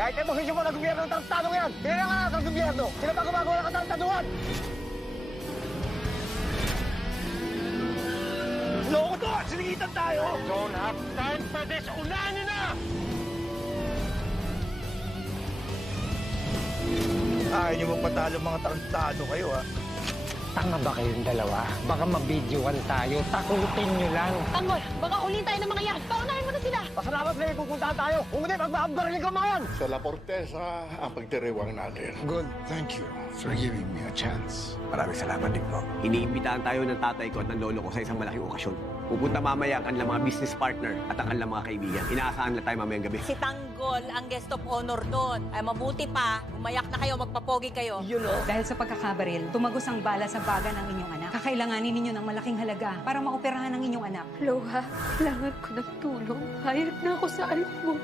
Kahit ay posisyon mo na gobyerno ng tarantadong yan, kailangan natin ang gobyerno. Sila pa gumagawa ng katarantaduhan. Loko to! Sinigitan tayo! Don't have time for this! Unahan niyo na! Ayaw niyo magpatalo mga tarantado kayo, ha? Tanga ba kayong dalawa? Baka mabidyoan tayo. Takutin niyo lang. Tanggol, baka ulihin tayo ng mga yan. Paunahin mo na sila. Pasalamat na pupuntahan tayo. Kung hindi, magbabaril ka mga yan! Sa La Portesa ang pagdiriwang natin. Good. Thank you for giving me a chance. Maraming salamat din po. Iniimbitahan tayo ng tatay ko at ng lolo ko sa isang malaking okasyon. Pupunta mamaya ang kanilang mga business partner at ang kanilang mga kaibigan. Inaasahan na tayo mamayang gabi. Si Tanggol ang guest of honor doon. Ay mabuti pa, umayak na kayo, magpapogi kayo. Dahil sa pagkakabaril, tumagos ang bala sa baga ng inyong anak. Kakailanganin ninyo ng malaking halaga para maoperahan ang inyong anak. Aloha, kailangan ko ng tulong. Hayat na ako sa anak mo.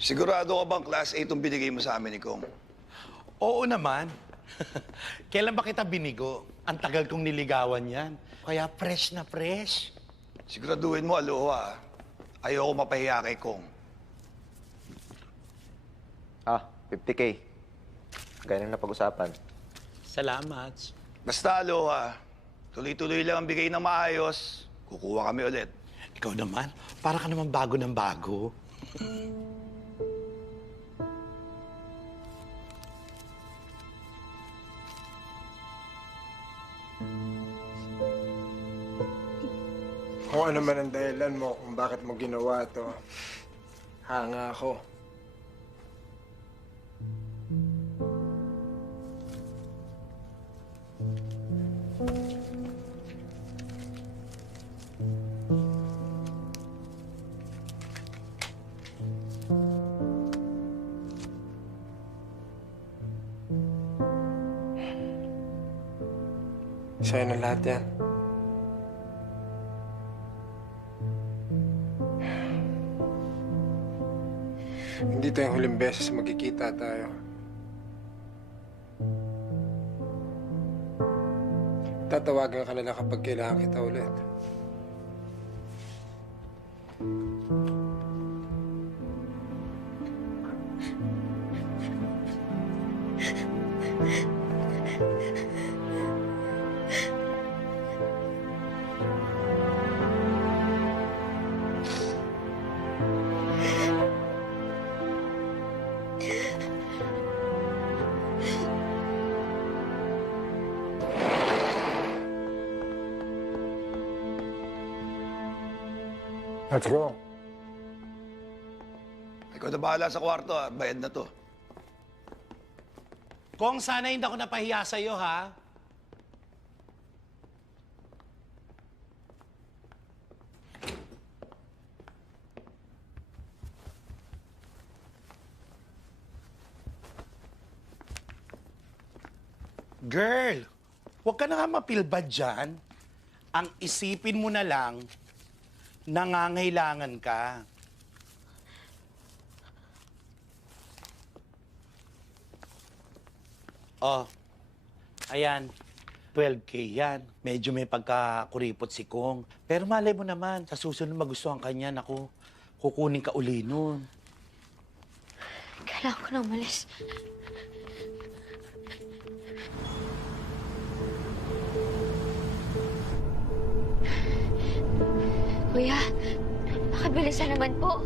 Sigurado ka bang Class A itong binigay mo sa amin ni Kong? Oo naman. Kailan ba kita binigo? Ang tagal kong niligawan yan. Kaya fresh na fresh. Siguraduhin mo, Aloha. Ayoko mapahiya kay Kong. 50K. Gaya na napag-usapan. Salamat. Basta, Aloha. Tuloy-tuloy lang ang bigay ng maayos. Kukuha kami ulit. Ikaw naman, para ka naman bago ng bago. Kung ano man ang dahilan mo kung bakit mo ginawa to, hanga ako. sa'yo ng lahat yan. Hindi ito yung huling beses magkikita tayo. Tatawagan ka na lang kapag kailangan kita ulit. Let's go. Ikaw na bahala sa kwarto, ha? Bayad na to. Kung sana hindi ako napahiya sa'yo, ha? Girl, huwag ka na nga mapilbad dyan. Ang isipin mo na lang, nangangailangan ka. Oh, ayan. 12K yan. Medyo may pagkakuripot si Kong. Pero malay mo naman, sa susunod magustuhan ka niya, naku, kukunin ka uli nun. Kailangan ko na umalis. Kuya, nakabilisan naman po.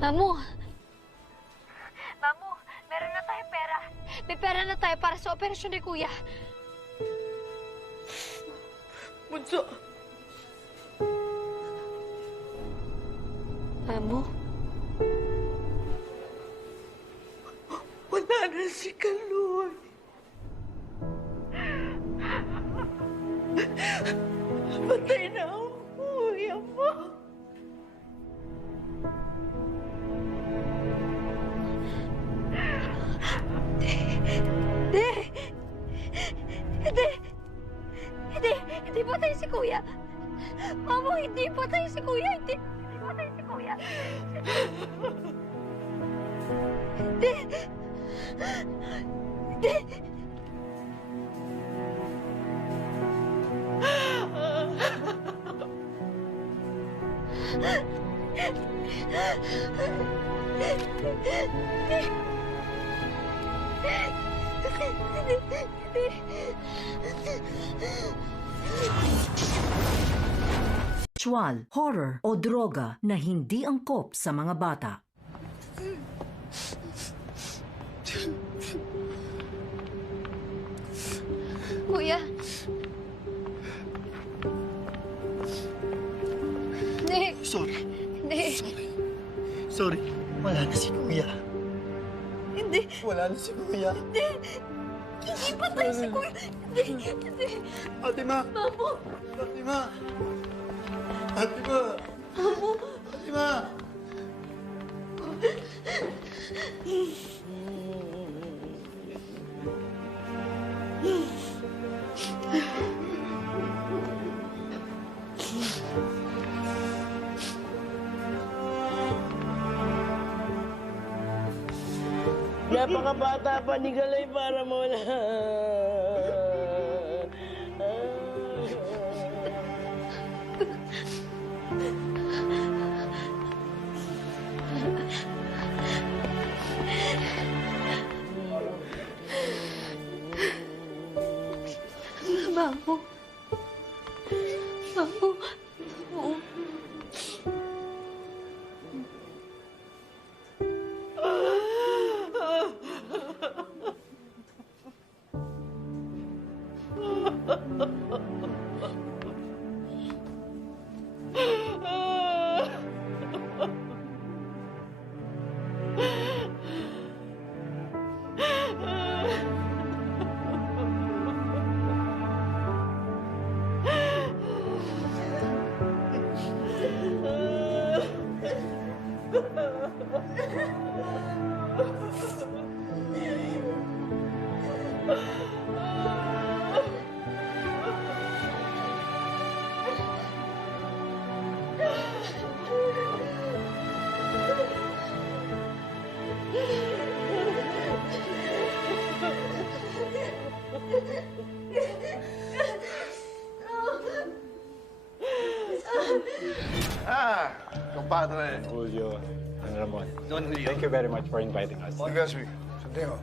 Mamu! Mamu, meron na tayo pera. May pera na tayo para sa operasyon ni Kuya. Bunso! Mamu? Wala na si Kaloy. Patay na ang kuya mo. Hindi patay si Kuya. Mamu, hindi patay si Kuya. Hindi patay si Kuya. Hindi. Hindi. Sexual, horror o droga na hindi angkop sa mga bata. Kuya. Hindi. Sorry. Hindi. Sorry. Wala na si Kuya. Hindi. Wala na si Kuya. Hindi. Hindi patay si Kuya. Hindi. Hindi. Fatima! Mamu! Fatima! Fatima! Mamu! Fatima! Napakabata pa ni Galay para mo na. Mamo. Mamo. Oo. Compadre. Julio and Ramon. Thank you very much for inviting us. Gaspi, Santiago.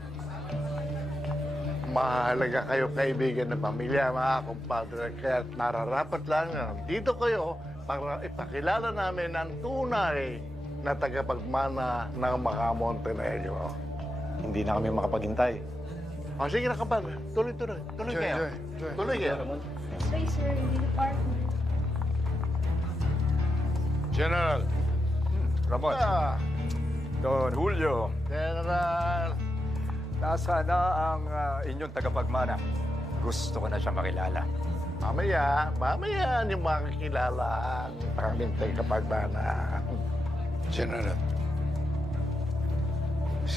Mahalaga kayo kaibigan ng pamilya, mga kumpadre. Kaya nararapat lang na dito kayo para ipakilala namin ang tunay na tagapagmana ng mga Montenegro. Hindi na kami makapaghintay. O sige na, kumpadre. Tuloy-tuloy. Tuloy kayo. Tuloy kayo. Sorry, sir. Yung department. General. Ramon. Don Julio. General. Nasa na ang inyong tagapagmana? Gusto ko na siya makilala. Mamaya niyo makikilala ang aming tagapagmana. General,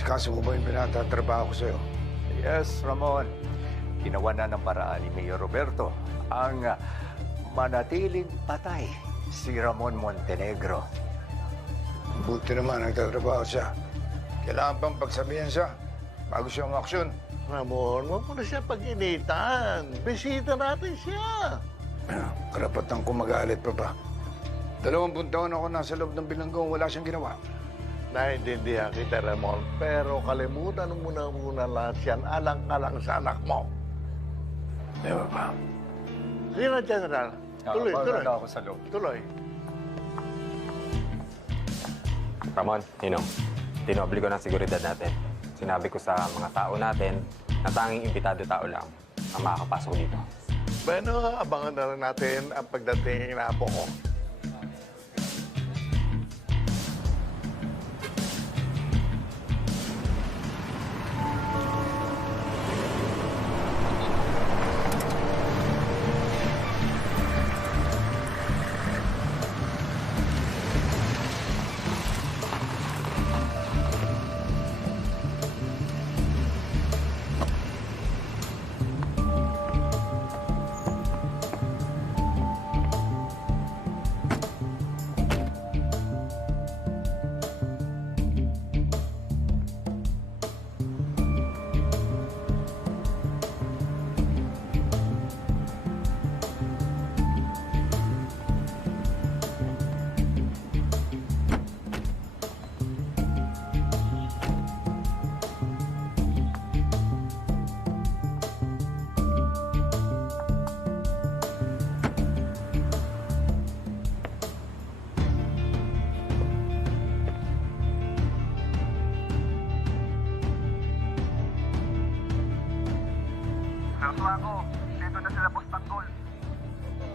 kaso mo ba yung pinatatrabaho ko sa'yo? Yes, Ramon. Ginawa na ng paraan ni Mayor Roberto ang manatiling patay si Ramon Montenegro. Buti naman nagtatrabaho siya. Kailangan pang pagsabihan siya bago siya umaksyon. Ramon, huwag mo na siya pag-initan. Bisita natin siya. Karapatan ko magalit pa ba? 20 taon ako nasa loob ng bilanggong, wala siyang ginawa. Naintindihan kita, Ramon, pero kalimutan mo muna lahat yan alang-alang sa anak mo. Di ba ba? Sige na, General. Tuloy. Ako sa loob. Tuloy. Ramon, Ninong, tinobli ko ng seguridad natin. Sinabi ko sa mga tao natin na tanging imbitado tao lang ang makakapasok dito. Bueno, abangan na rin natin ang pagdating na apo ko.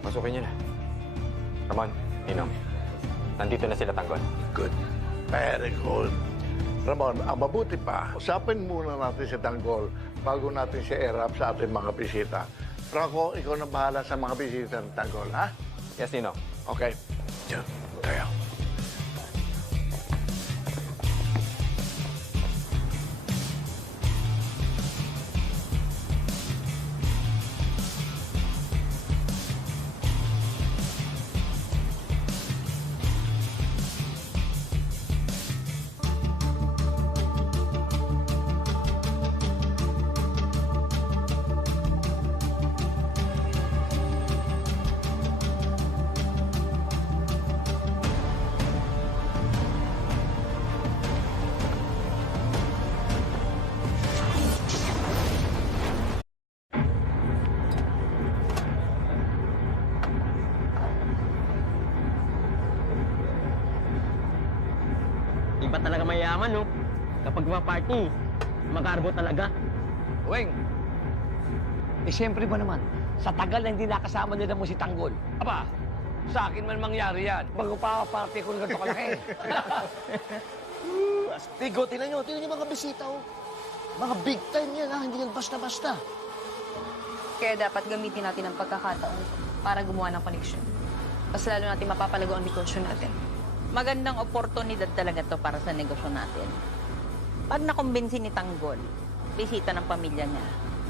Pasukin niyo na. Ramon, Ninong, nandito na sila, Tanggol. Good. Very good. Ramon, ang mabuti pa, usapin muna natin si Tanggol bago natin siya i-wrap sa ating mga bisita. Franco, ikaw na bahala sa mga bisita ng Tanggol, ha? Yes, Ninong. Okay. Diyan, tayo. kailangan, no? Kapag ma-party, makarbo talaga. Weng, siyempre ba naman, sa tagal na hindi nakasama nila mo si Tanggol. Aba, sa akin man mangyari yan. Bago pa party ko ng ganito kalaki. Tigo, tingnan nyo mga bisita, oh. Mga big time yan, ha? Hindi yan basta-basta. Kaya dapat gamitin natin ang pagkakataon para gumawa ng koneksyon. Mas lalo natin mapapalago ang negosyo natin. Magandang oportunidad talaga to para sa negosyo natin. Pag nakumbinsi ni Tanggol, bisita ng pamilya niya,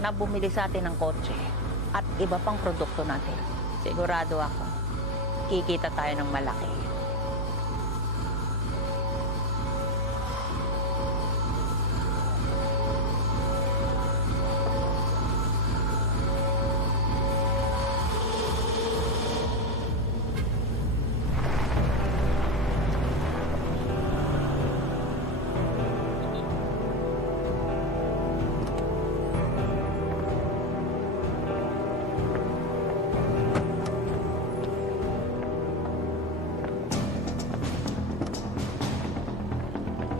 na bumili sa atin ng kotse at iba pang produkto natin, sigurado ako, kikita tayo ng malaki.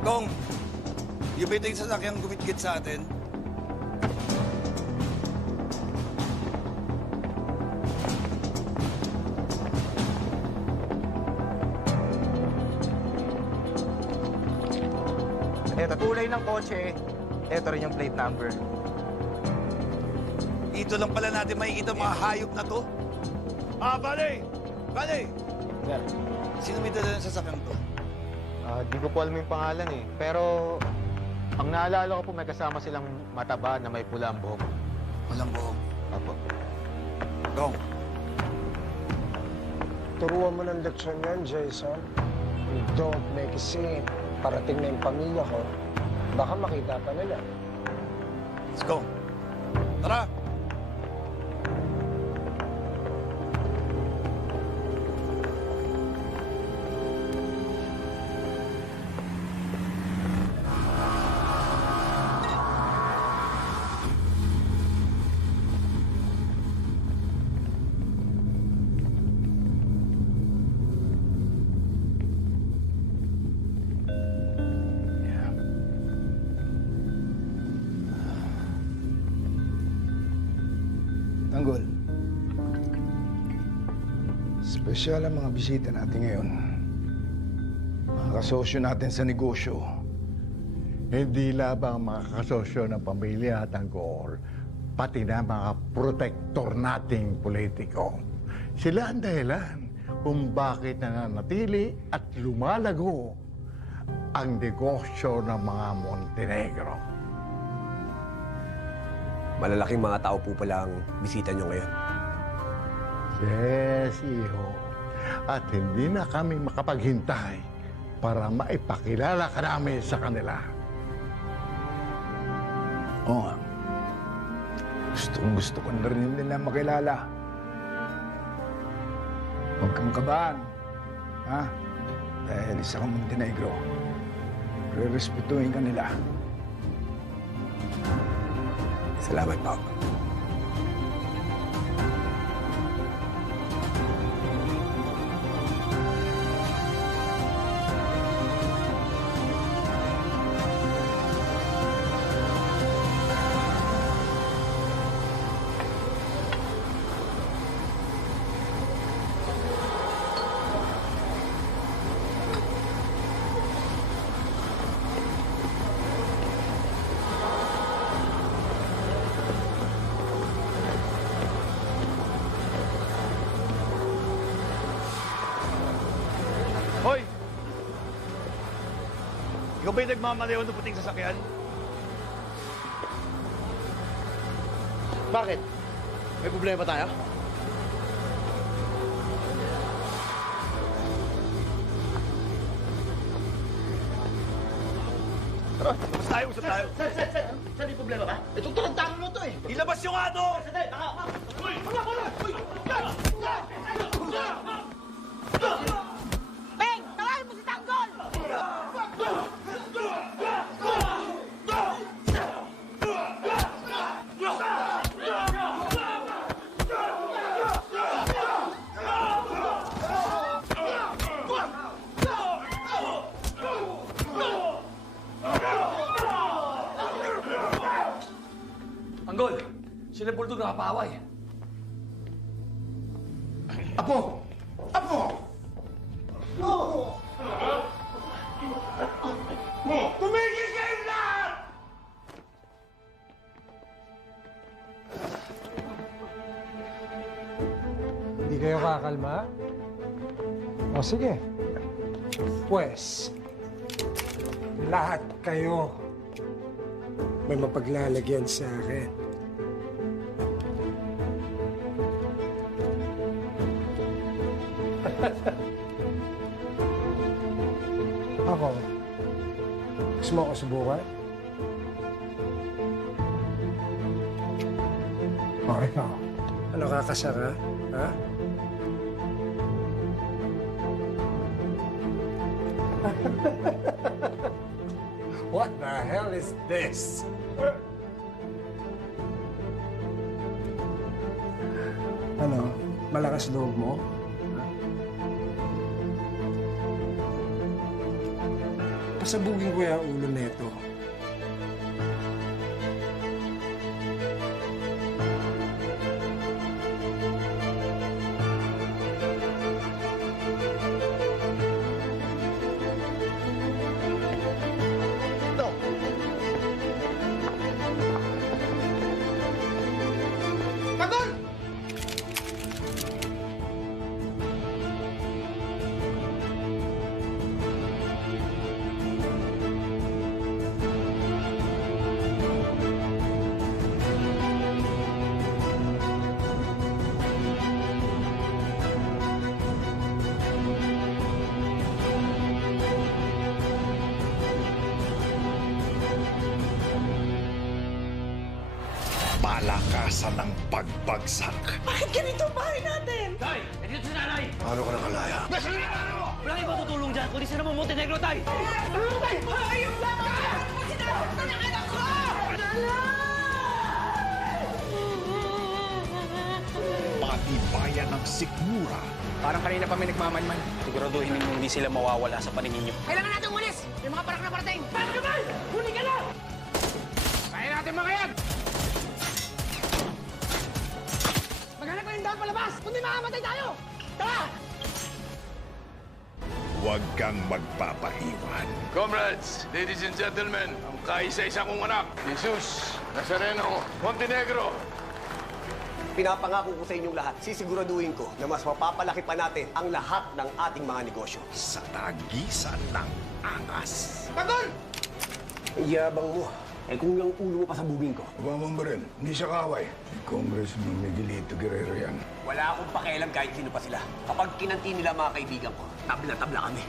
Kong, yung ba yung sasakyang gumit-git sa atin? Eto, kulay ng kotse. Eto rin yung plate number. Dito lang pala natin makikita mga hayop na to. Bale! Bale! Yeah. Sino may dala ng sasakyang to? Di ko po alam yung pangalan eh. Pero ang naalala ko po may kasama silang mataba na may pula ang buhok. Walang buhok? Apo. Gong. Turuan mo ng leksyon yan, Jason. Don't make a scene. Parating na yung pamilya ko. Baka makita pa nila. Let's go. Tara! Tanggol. Espesyal ang mga bisita natin ngayon. Mga kasosyo natin sa negosyo. Hindi labang mga kasosyo ng pamilya at Tanggol, pati na mga protektor nating politiko. Sila ang dahilan kung bakit nananatili at lumalago ang negosyo ng mga Montenegro. Malalaking mga tao po pala ang bisita nyo ngayon. Yes, iho. At hindi na kami makapaghintay para maipakilala ka namin sa kanila. Oo nga. Gusto ko na rin nila makilala. Huwag kang kabahan. Ha? Dahil isa kang Montenegro. Re-respetuhin ka nila. Salamat po. Hoy! Ikaw ba'y nagmamaneho ng puting sasakyan? Bakit? May problema tayo? Tara, tapos tayo, usap tayo. Saan yung problema ka? Itong tarantado mo to eh. Ilabas yung ano! Sandali, baka... Uy! Peng! Tawagin mo si Tanggol! Tanggol, sila Bulldog nakapaway. Apo! Apo! No! Tumigil kayo lahat! Hindi kayo kakalma? O sige. Pues, lahat kayo may mapaglalagyan sa akin. Ako, gusto mo ako subukan? O, ikaw. Ano kakasaka? Ha? What the hell is this? Ano? Malakas loob mo? Pasabugin ko yung ulo neto. Palakasan ng pagbagsak. Bakit ganito ang bahay natin? Tay! Nandito si nanay! Paano ka nakalaya? Nasa nanay mo! Walang iba tutulong dyan, kundi si Ramon Montenegro, tay! Ano tay? Ayun lang ka! Sinakot ng anak ko! Patibayan ng sikmura. Parang kanina pa may nagmamanman. Siguraduhin ninyo hindi sila mawawala sa paningin nyo. Kailangan natin umalis! May mga parak na parating! Paano ka ba? Huli ka na! Kaya natin mga yan! Maghanap ka ng daan palabas! Kundi makamatay tayo! Tara! Huwag kang magpapaiwan. Comrades, ladies and gentlemen, ang kaisa-isa kong anak, Jesus Nazareno Montenegro. Pinapangako ko sa inyong lahat, sisiguraduhin ko na mas mapapalaki pa natin ang lahat ng ating mga negosyo. Sa tagisan ng angas. Tanggol! Iyabang mo. Eh kung yung ulo mo pasabugin ko. Huwag ba rin? Hindi siya kaway. Congressman Miguelito Guerrero yan. Wala akong pakialam kahit sino pa sila. Kapag kinanti nila mga kaibigan ko, tabla-tabla kami.